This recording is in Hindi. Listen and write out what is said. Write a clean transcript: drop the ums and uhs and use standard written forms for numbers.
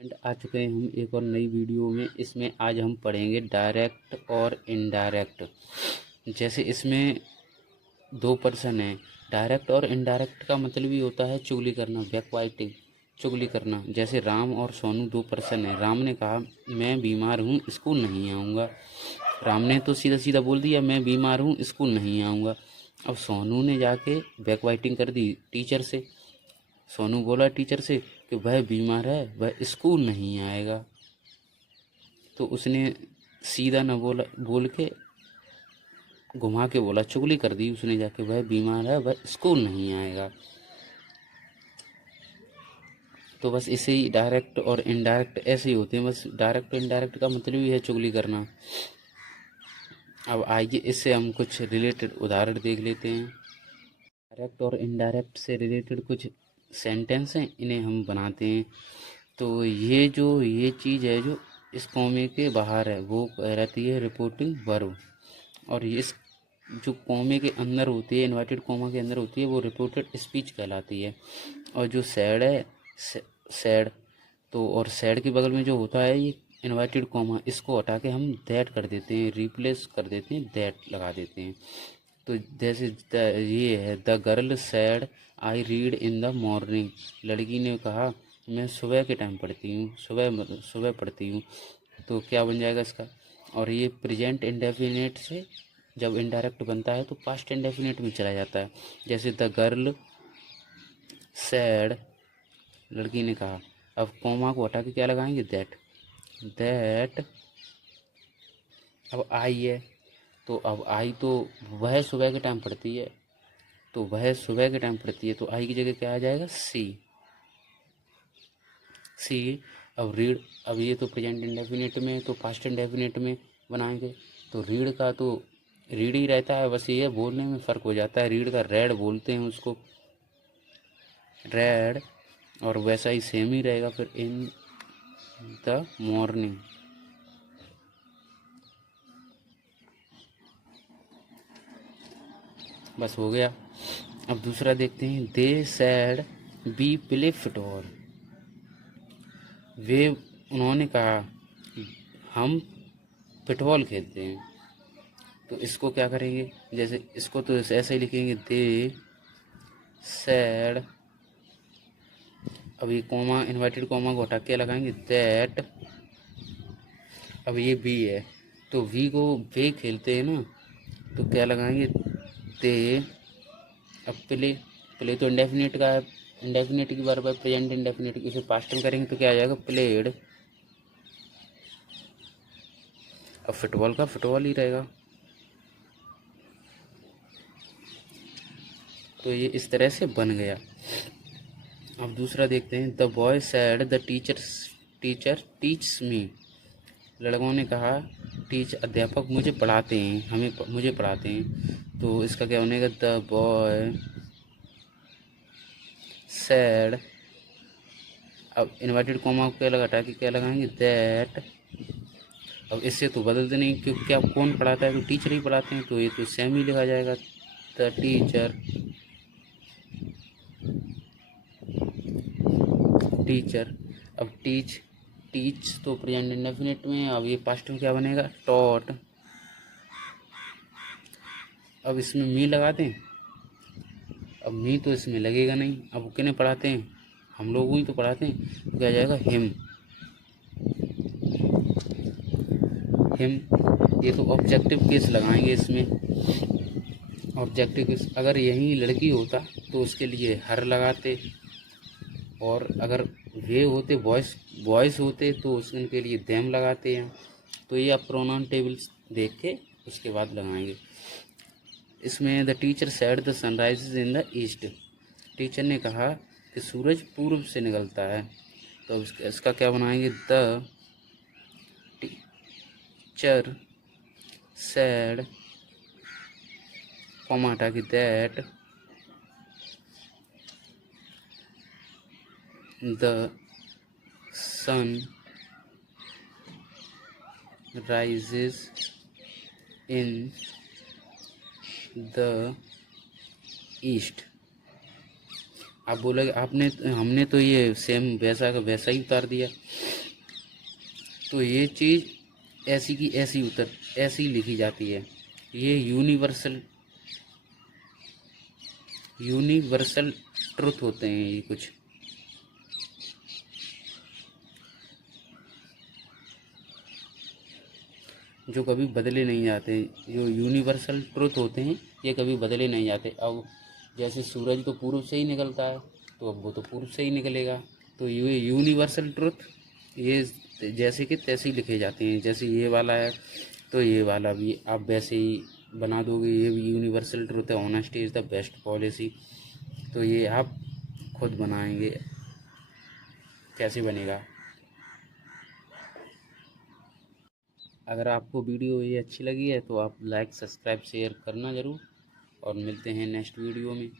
एंड आ चुके हैं हम एक और नई वीडियो में। इसमें आज हम पढ़ेंगे डायरेक्ट और इनडायरेक्ट। जैसे इसमें दो पर्सन हैं। डायरेक्ट और इनडायरेक्ट का मतलब ही होता है चुगली करना, बैकबाइटिंग, चुगली करना। जैसे राम और सोनू दो पर्सन हैं। राम ने कहा मैं बीमार हूँ, स्कूल नहीं आऊँगा। राम ने तो सीधा सीधा बोल दिया मैं बीमार हूँ, स्कूल नहीं आऊँगा। अब सोनू ने जाके बैकबाइटिंग कर दी टीचर से। सोनू बोला टीचर से कि वह बीमार है, वह स्कूल नहीं आएगा। तो उसने सीधा न बोला, बोल के घुमा के बोला, चुगली कर दी उसने जाके, वह बीमार है, वह स्कूल नहीं आएगा। तो बस इसे ही डायरेक्ट और इनडायरेक्ट ऐसे ही होते हैं। बस डायरेक्ट और इनडायरेक्ट का मतलब ही है चुगली करना। अब आइए इससे हम कुछ रिलेटेड उदाहरण देख लेते हैं। डायरेक्ट और इनडायरेक्ट से रिलेटेड कुछ सेंटेंस हैं, इन्हें हम बनाते हैं। तो ये चीज़ है जो इस कॉमे के बाहर है, वो कहलाती है रिपोर्टिंग वर्ब। और ये इस जो कॉमे के अंदर होती है, इन्वर्टेड कॉमा के अंदर होती है, वो रिपोर्टेड स्पीच कहलाती है। और जो सैड है, सैड, तो और सैड के बगल में जो होता है ये इन्वर्टेड कॉमा, इसको हटा के हम दैट कर देते हैं, रिप्लेस कर देते हैं, दैट लगा देते हैं। तो जैसे ये है the girl sad I read in the morning. लड़की ने कहा मैं सुबह के टाइम पढ़ती हूँ, सुबह पढ़ती हूँ। तो क्या बन जाएगा इसका। और ये प्रेजेंट इंडेफिनिट से जब इनडायरेक्ट बनता है तो पास्ट इंडेफिनिट में चला जाता है। जैसे द गर्ल सैड, लड़की ने कहा। अब कॉमा को हटा के क्या लगाएंगे, दैट। दैट अब आई है, तो अब आई तो वह सुबह के टाइम पढ़ती है, तो वह सुबह के टाइम पढ़ती है, तो आई की जगह क्या आ जाएगा, सी। सी। अब रीड, अब ये तो प्रेजेंट इंडेफिनिट में, तो पास्ट इंडेफिनिट में बनाएंगे। तो रीड का तो रीड ही रहता है, बस ये बोलने में फ़र्क हो जाता है। रीड का रेड बोलते हैं उसको, रेड। और वैसा ही सेम ही रहेगा फिर इन द मॉर्निंग। बस हो गया। अब दूसरा देखते हैं। दे सैड बी प्ले फुटबॉल। वे, उन्होंने कहा हम फुटबॉल खेलते हैं। तो इसको क्या करेंगे, जैसे इसको तो ऐसे ही लिखेंगे, दे सैड। अब ये कॉमा, इन्वर्टेड कॉमा को हटा के लगाएंगे, दैट। अब ये वी है, तो वी को वे खेलते हैं ना, तो क्या लगाएंगे, दे। अब प्ले, प्ले तो इंडेफिनिट का है, इंडेफिनिट की बार बार प्रेजेंट इंडेफिनिट, इसे पास्ट में करेंगे तो क्या आ जाएगा, प्लेड। अब फुटबॉल का फुटबॉल ही रहेगा। तो ये इस तरह से बन गया। अब दूसरा देखते हैं। The boy sad the teacher teach me. लड़कों ने कहा अध्यापक मुझे पढ़ाते हैं, मुझे पढ़ाते हैं। तो इसका क्या बनेगा, द बॉय सैड। अब इन्वर्टेड कॉमा को क्या लगा, हटा के क्या लगाएंगे, दैट। अब इससे तो बदलते नहीं, क्योंकि क्या कौन पढ़ाता है, तो टीचर ही पढ़ाते हैं, तो ये तो सेम ही लिखा जाएगा, द टीचर। टीचर। अब टीच, टीच तो प्रेजेंट इंडेफिनिट में, अब ये पास्ट में क्या बनेगा, टॉट। अब इसमें मी लगा दें। अब मी तो इसमें लगेगा नहीं, अब किन्हें पढ़ाते हैं, हम लोग ही तो पढ़ाते हैं, तो क्या जाएगा, हिम। हिम। ये तो ऑब्जेक्टिव केस लगाएंगे इसमें। ऑब्जेक्टिव केस, अगर यही लड़की होता तो उसके लिए हर लगाते, और अगर वे होते, बॉयस बॉयस होते, तो उनके लिए देम लगाते हैं। तो ये आप प्रोनाउन टेबल्स देख के उसके बाद लगाएंगे। इसमें the teacher said the sunrise in the east. Teacher ने कहा कि सूरज पूर्व से निकलता है। तो इसका क्या बनाएंगे, द टीचर सेड, कॉमा हटा के that, the sun rises in the east। आप बोलोगे आपने हमने तो ये सेम वैसा का वैसा ही उतार दिया। तो ये चीज़ ऐसी की ऐसी ऐसी लिखी जाती है। ये यूनिवर्सल ट्रुथ होते हैं ये कुछ, जो कभी बदले नहीं जाते। जो यूनिवर्सल ट्रुथ होते हैं ये कभी बदले नहीं जाते। अब जैसे सूरज तो पूर्व से ही निकलता है, तो अब वो तो पूर्व से ही निकलेगा। तो ये यूनिवर्सल ट्रुथ ये जैसे कि तैसे ही लिखे जाते हैं। जैसे ये वाला है तो ये वाला भी आप वैसे ही बना दोगे। ये भी यूनिवर्सल ट्रुथ है, honesty is the best policy. तो ये आप खुद बनाएंगे, कैसे बनेगा। अगर आपको वीडियो ये अच्छी लगी है तो आप लाइक सब्सक्राइब शेयर करना ज़रूर, और मिलते हैं नेक्स्ट वीडियो में।